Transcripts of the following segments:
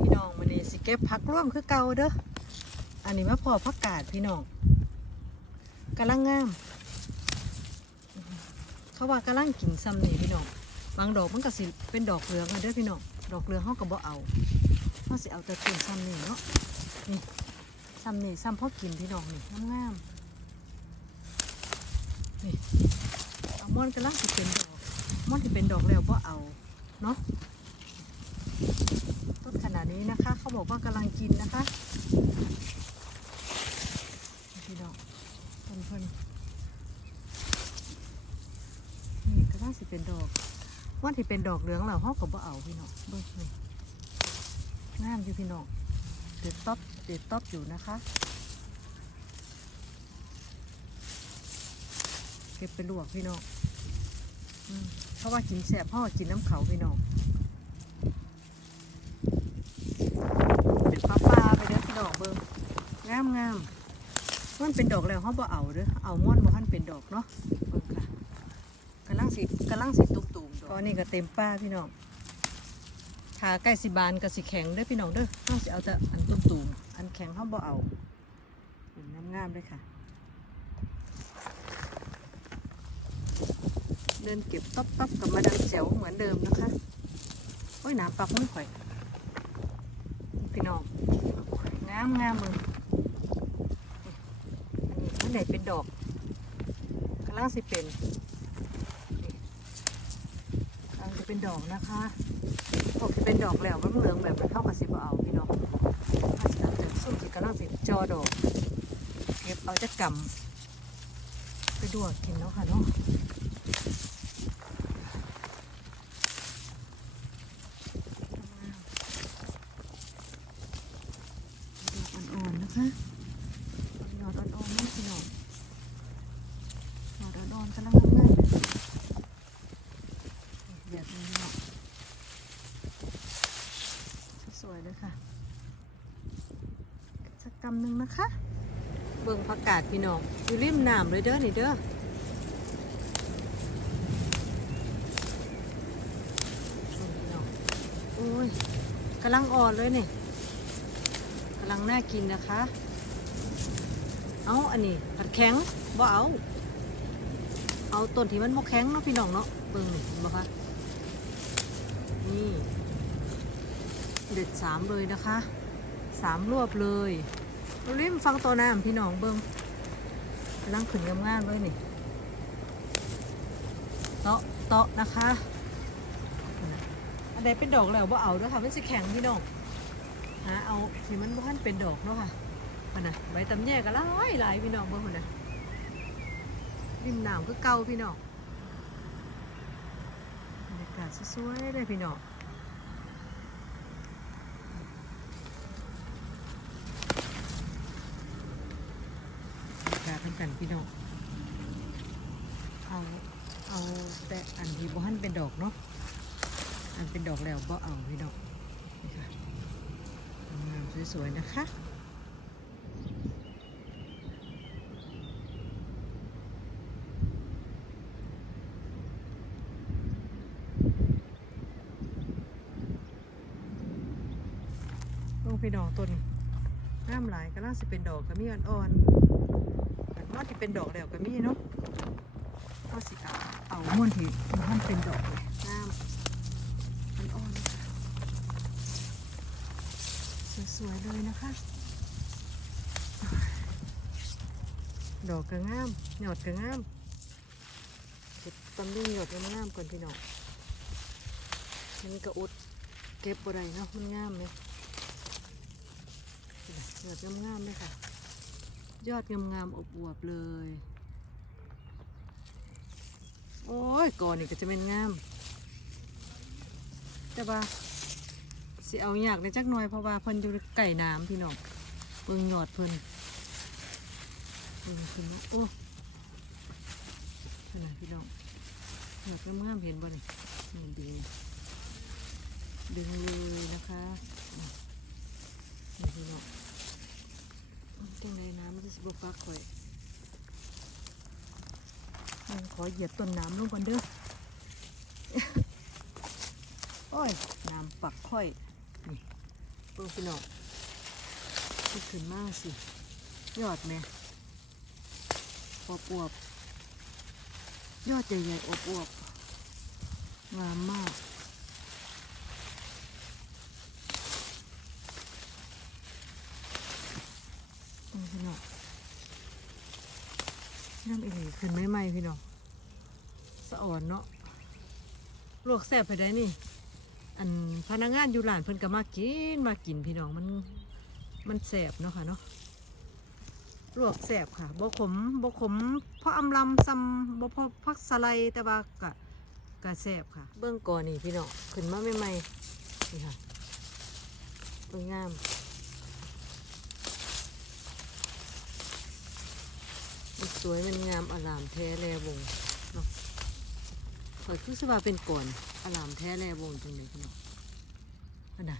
พี่น้องมันนี่สิเก็บผักร่วมคือเก่าเด้ออันนี้มาพอผักกาดพี่น้องกำลังงาม เขาว่ากำลังกินซ้ำนี่พี่น้องบางดอกมันก็สิเป็นดอกเหลืองเด้อพี่น้องดอกเหลืองเขาก็บ่เอาเขาสิเอาแต่ต้นซ้ำนี่เนาะนี่ซ้ำนี่ซ้ำพอกินพี่น้องนี่งามๆนี่อม่อนกำลังสิเป็นดอกม่อนที่เป็นดอกแล้วบ่เอาเนาะ ต้นขนาดนี้นะคะ เขาบอกว่ากำลังกินนะคะพี่ดอกต้นเพิ่นนี่ก็น่าสิเป็นดอกว่าที่เป็นดอกเหลืองแล้วเขาก็บ่เอาพี่น้องเบิ่งนี่งามอยู่พี่น้องเด็ดต๊อบเด็ดต๊อบอยู่นะคะ เก็บไปลวกพี่น้องเพราะว่ากินแสบเพราะว่ากินน้ำเขาพี่น้อง เป็นปลาปลาไปเดอกเบิ่งงามงามมันเป็นดอกแล้วเขาบ่เอาเด้อเอาม่อนบ่ทันเป็นดอกเนาะเบิ่งค่ะกำลังสิกำลังสิตุ่มๆดอกตอนนี้ก็เต็มป้าพี่น้องถ้าใกล้สิบานก็สิแข็งเด้อพี่น้องเด้อเฮาสิเอาแต่อันตุ่มๆอันแข็งเฮาบ่เอาเป็นงามเลยค่ะ เดินเก็บต๊อบๆกับมาดามแจ๋วเหมือนเดิมนะคะโอ้ยหน้ำปักไมือข่อยพี่น้อง งามงามมึงอันนี้นไหนเป็นดอกกำลังสิเป็นกำลังจะเป็นดอกนะคะพอจะเป็นดอกแล้วมันเหลืองแบบมันเท่ากับสิบเอาพี่น้องถ้าจะเอาจากส้มสิกำลังสิจอดอกเก็บเอาจะกำไปดวกกินเนาะค่ะเนาะด อกอ่อนๆนะดอกอ่อนๆนี่พี่น้อดอกอ่อนๆกำลังงามๆเลยแบบนี้เนาะสวยเลยค่ะสักกำหนึ่งนะคะ เบิ่งผักกาดพี่น้องอยู่ริมน้ำเลยเด้อนี่เด้อโอ้ยกำลังอ่อนเลยนี่ กำลังน่ากินนะคะ เอาอันนี้ผัดแข็งบ่เอา เอาต้นที่มันบ่แข็งเนาะพี่น้องเนาะเบิ่งนี่เห็นบ่คะนี่เด็ดสามเลยนะคะสามรวบเลยริมฟังตัวน้ำพี่น้องเบิ่งกำลังขึ้นงามๆเลยนี่เตาะเตาะนะคะอันใดเป็นดอกแล้วบ่เอาด้วยค่ะมันจะแข็งพี่น้อง หาเอาที่มันบ่ทันเป็นดอกเนาะค่ะมันะใบตำแยก็หลายหลายพี่น้องเบิ่งคนนะริมน้ำก็เก่าพี่น้องบรรยากาศสวยๆเลยพี่น้องบรรยากาศทำกันพี่น้องเอาเอาแต่อันที่บ่ทันเป็นดอกเนาะอันเป็นดอกแล้วบ่เอาพี่น้องนี่ค่ะ สวยๆนะคะลงพี่ดอกต้นน้ำหลายก็น่าสิเป็นดอกก็มีอ่อนๆแต่าที่เป็นดอกแล้วก็มีเนาะก็สิเอาเอาม่วนที่มันเป็นดอกเลยน้ำอ่อนๆค่ะ สวยๆเลยนะคะ ดอกก็งามหยอดก็งามเก็บตำลึงหยอดก็งามก่อนพี่น้องมันก็อุดเก็บบ่ได้เนาะมันงามเลยยอดงามๆเลยค่ะ ยอดงามๆอบอวบเลย โอ้ยก่อนนี่ก็จะเป็นงาม แต่ว่า สิเอาอยากในจักหน่อยเพราะว่าเพิ่นอยู่ไก่น้ำพี่น้องเบิ่งยอดเพิ่นเบิ่งพิ่นโอ้ขนาดพี่น้องยอดงามๆเห็นบ่นี่นี่ดึงดึงเลยนะคะนี่พี่น้องจังไดน้ำมันจะสิบฟักข่อยขอเหยียบต้นน้ำลงก่อนเด้อ โอ้ย น้ำปักข่อย นี่เบิ่งพี่น้องมันขึ้นมากสิ ยอดแม่อวบอวบยอดใหญ่ๆอวบอวบงามมากอืมพี่น้องน้ำเอ๋ขึ้นไม่ไหมพี่น้องสะอ่อนเนาะลวกแซ่บไปได้นี่ อันพนักงานอยู่ร้านเพิ่นก็มากินมากินพี่น้องมันมันแซ่บเนาะค่ะเนาะลวกแซ่บค่ะบ่ขมบ่ขมเพราะอำลำซ้ำบ่พอพักสไลแต่ว่าก็ก็แซ่บค่ะ เบื้องก่อนนี่พี่น้องขึ้นมาใหม่ๆนี่ค่ะเบื้องงามสวยมันงามอลามแท้แลวง ข่อยคือสว่าเป็นก่อนอลามแท้แลวงจังเลยพี่น้องอันน่ะ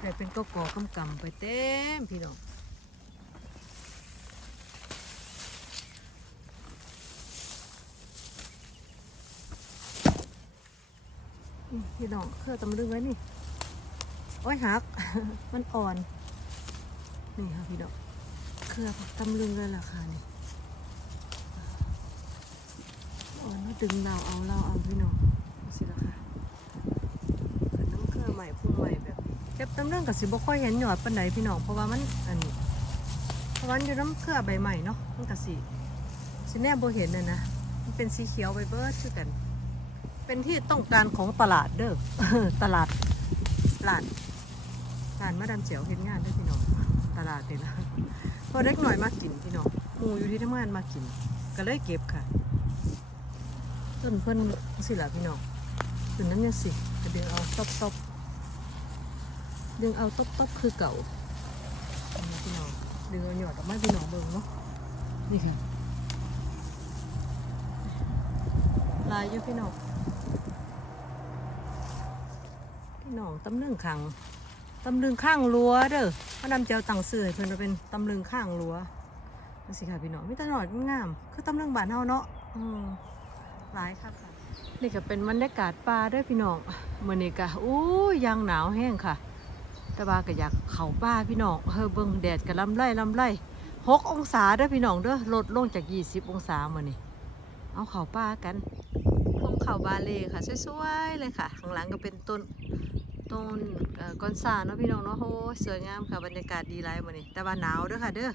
แต่เป็นก็ก่อกำกำไปเต็มพี่น้องพี่น้องเครือตำลึงไว้นี่ โอ้ยหัก มันอ่อน นี่ค่ะพี่ดอกเครือผักตำลึงเลยล่ะค่ะนี่อ่อน แล้วดึงเราเอาเราเอาพี่น้องสิละค่ะน้ำเครือใหม่พุ่งใหม่แบบเก็บตำลึงกับสิบ่ค่อยเห็นหยอดปันไหนพี่น้องเพราะว่ามันอันนี้เพราะว่ามันอยู่น้ำเครือใบใหม่เนาะมันกับสีสิแน่บ่เห็นน่ะนะมันเป็นสีเขียวใบเบิร์ดชื่อกัน เป็นที่ต้องการของตลาดเด้อตลาดร้านร้านมาดามเจียวเห็นงานเด้วยพี่น้องตลาดนี่นะพอเล็กหน่อยมากินพี่น้องหมูอยู่ที่ทำงานมากิน ก็เลยเก็บค่ะ ต้นเพิ่นสิล่ะพี่น้องต้นนั้นยังสิก็ดึงเอาตบตบดึงเอาตบตบๆคือเก่าพี่น้องดึงเอาหยอดออกมาพี่น้องเบิ่งเนาะนี่ค่ะลายอยู่พี่น้องพี่น้องตำนึ่งขังตำลึงข้างรั้วเด้อพระดำเจียวตังซื้อให้เพิ่นว่าเป็นตำลึงข้างรั้วนี่สิค่ะพี่น้องมีแตหนอดงาม คือตำลึงบานเฮาเนาะอืม หลายครับค่ะนี่ก็เป็นบรรยากาศป่าด้อพี่น้องเมื้อนี้ก็อู้ยังหนาวแห้งค่ะ แต่ว่าก็อยากเข้าป่าพี่น้องเฮ้อเบิ่งแดดก็ลำไรลำไร6องศาด้อพี่น้องเด้อลดลงจาก20องศาเมื้อนี้เอาเข้าป่ากันพงเข้าบาเล่ค่ะสวยๆเลยค่ะข้างหลังก็เป็นต้นต้นเอ่อกอนซาเนาะพี่น้องเนาะโอ้สวยงามค่ะบรรยากาศดีไรเมื้อนี้แต่ว่าหนาวเด้อค่ะเด้อ